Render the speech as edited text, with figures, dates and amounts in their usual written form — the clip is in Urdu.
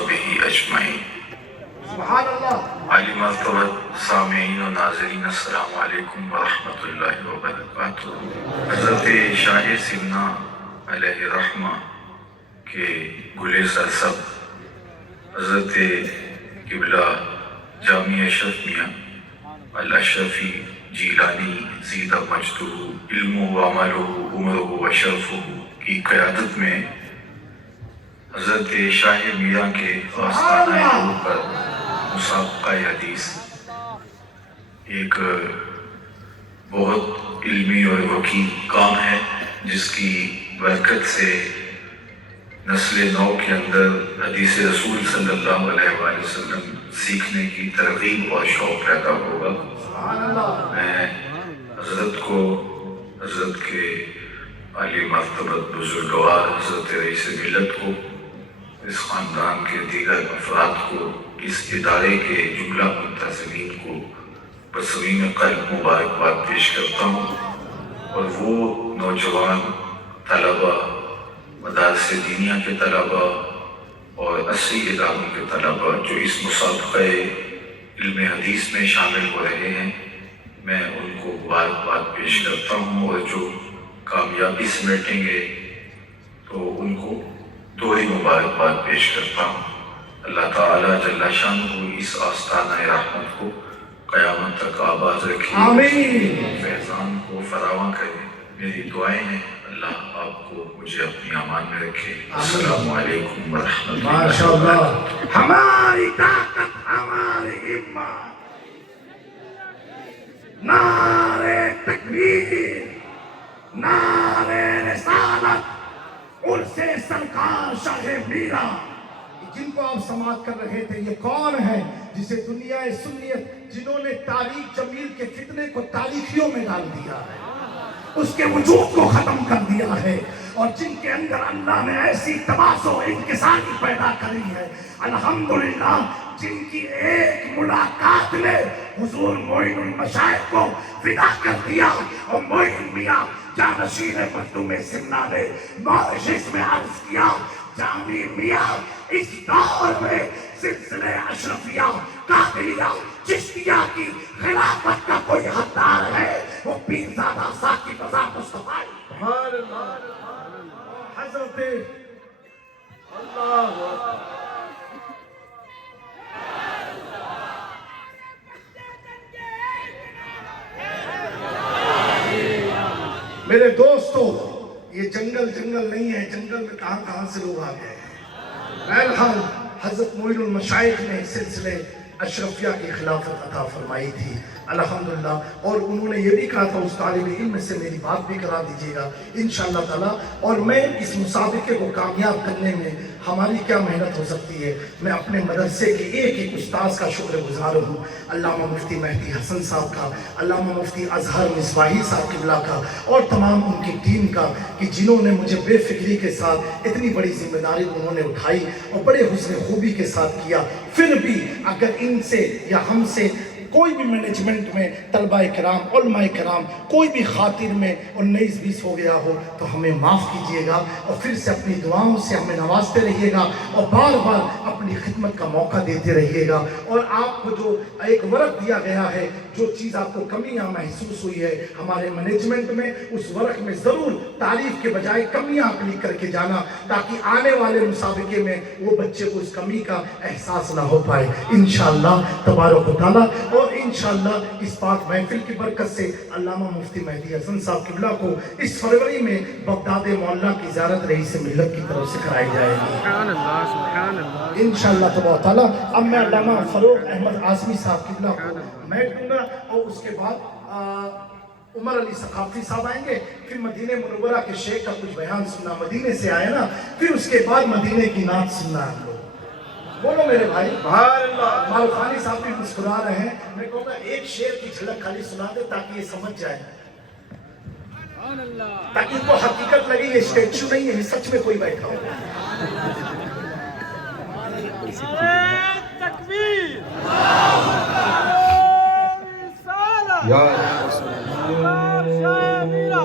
وأصحابه أجمعين. سبحان اللہ. عالی مرتبت سامعین و ناظرین السلام علیکم ورحمۃ اللہ وبرکاتہ. حضرت شاہ سمنا علیہ الرحمہ کے گل سرسب حضرت قبلہ جامع اشرف میاں الاشرفی جیلانی زیدہ مجدہ علم و عملہ عمرہ و شرفہ کی قیادت میں حضرت شاہ میاں کے آستانہ نور پر مسابقہ حدیث ایک بہت علمی اور وقی کام ہے جس کی برکت سے نسل نو کے اندر حدیث رسول صلی اللہ علیہ وآلہ وسلم سیکھنے کی ترغیب اور شوق پیدا ہوگا. میں حضرت کو، حضرت کے عالی مرتبت بزرگوار حضرت رئیس ملت کو، اس خاندان کے دیگر افراد کو، اس ادارے کے جملہ منتظمین کو بصمیم قلب مبارکباد پیش کرتا ہوں، اور وہ نوجوان طلبہ، مدارس دینیہ کے طلبہ اور عصری اداروں کے طلبہ جو اس مسابقہ علم حدیث میں شامل ہو رہے ہیں، میں ان کو مبارکباد پیش کرتا ہوں، اور جو کامیابی سمیٹیں گے تو ان کو دوہری مبارکباد پیش کرتا ہوں. اللہ تعالیٰ جل شانہ اس آستانہ رحمت کو قیامت تک آباد رکھے، آمین. فیضان کو فراواں کرے. میری دعائیں ہیں اللہ آپ کو مجھے اپنی امان میں رکھے. السلام علیکم ورحمۃ اللہ. ماشاء اللہ. ہماری طاقت، ہماری ہمت، نعرے تکبیر، نعرے رسالت، ان سے سرکار شاہ میرا جن کو آپ سماعت کر رہے تھے. یہ کون ہے جسے دنیا سنیت، جنہوں نے تاریخ جمیل کے فتنے کو تاریخیوں میں ڈال دیا ہے، اس کے وجود کو ختم کر دیا ہے، اور جن کے اندر اللہ نے ایسی تباہ و انکساری پیدا کری ہے. الحمدللہ جن کی ایک ملاقات نے حضور معین المشائخ کو فدا کر دیا، اور معین میاں جانشین مخدوم سمنا نے مورشس میں عرض کیا، جامی میاں اس دور میں سلسلہ اشرفیہ قادریہ چشتیہ کی خلافت کا کوئی حقدار ہے، وہ پیرزادہ ثاقب رضا مصطفیٰ. سبحان اللہ. حضرت اللہ میرے دوستو، یہ جنگل نہیں ہے، جنگل میں کہاں سے لوگ آ گئے ہیں. بہرحال حضرت معین المشائخ نے سلسلے اشرفیہ کی خلافت عطا فرمائی تھی الحمدللہ، اور انہوں نے یہ بھی کہا تھا اس طالب علم سے میری بات بھی کرا دیجیے گا انشاءاللہ تعالیٰ. اور میں اس مسابقے کو کامیاب کرنے میں ہماری کیا محنت ہو سکتی ہے، میں اپنے مدرسے کے ایک استاذ کا شکر گزار ہوں، علامہ مفتی مہدی حسن صاحب کا، علامہ مفتی اظہر مصباحی صاحب قبلہ کا، اور تمام ان کی ٹیم کا، کہ جنہوں نے مجھے بے فکری کے ساتھ اتنی بڑی ذمہ داری انہوں نے اٹھائی اور بڑے حسن خوبی کے ساتھ کیا. پھر بھی اگر ان سے یا ہم سے کوئی بھی مینجمنٹ میں طلبہ کرام، علماء کرام کوئی بھی خاطر میں 19-20 ہو گیا ہو تو ہمیں معاف کیجئے گا، اور پھر سے اپنی دعاؤں سے ہمیں نوازتے رہیے گا، اور بار بار اپنی خدمت کا موقع دیتے رہیے گا. اور آپ کو جو ایک ورق دیا گیا ہے، جو چیز آپ کو کمیاں محسوس ہوئی ہے ہمارے مینجمنٹ میں، اس ورق میں ضرور تعریف کے بجائے کمیاں آپ لکھ کر کے جانا، تاکہ آنے والے مسابقے میں وہ بچے کو اس کمی کا احساس نہ ہو پائے انشاءاللہ تبارک و تعالیٰ. اور انشاءاللہ اس پاک محفل کی برکت سے علامہ مفتی مہدی حسن صاحب قبلہ کو اس فروری میں بغداد معلیٰ کی زیارت رئیس ملت کی طرف سے کرائی جائے گی انشاءاللہ تبارک و تعالیٰ. اب میں علامہ فروغ احمد عاصمی صاحب قبلہ کو میک دوں گا، اور اس کے بعد عمر علی ثقافتی صاحب آئیں گے، پھر مدینہ منورہ کے شیخ کا کچھ بیان سننا، مدینے سے آئے نا، پھر اس کے بعد مدینے کی نعت سننا ہم لوگ. بولو میرے بھائی. مالخانی صاحب بھی مسکرا رہے ہیں. میں کہوں گا ایک شعر کی جھلک خالی سنا دے تاکہ یہ سمجھ جائے، تاکہ ان کو حقیقت لگے یہ اسٹیچو نہیں ہے، سچ میں کوئی بیٹھا ہو. تکبیر شاہ میرا.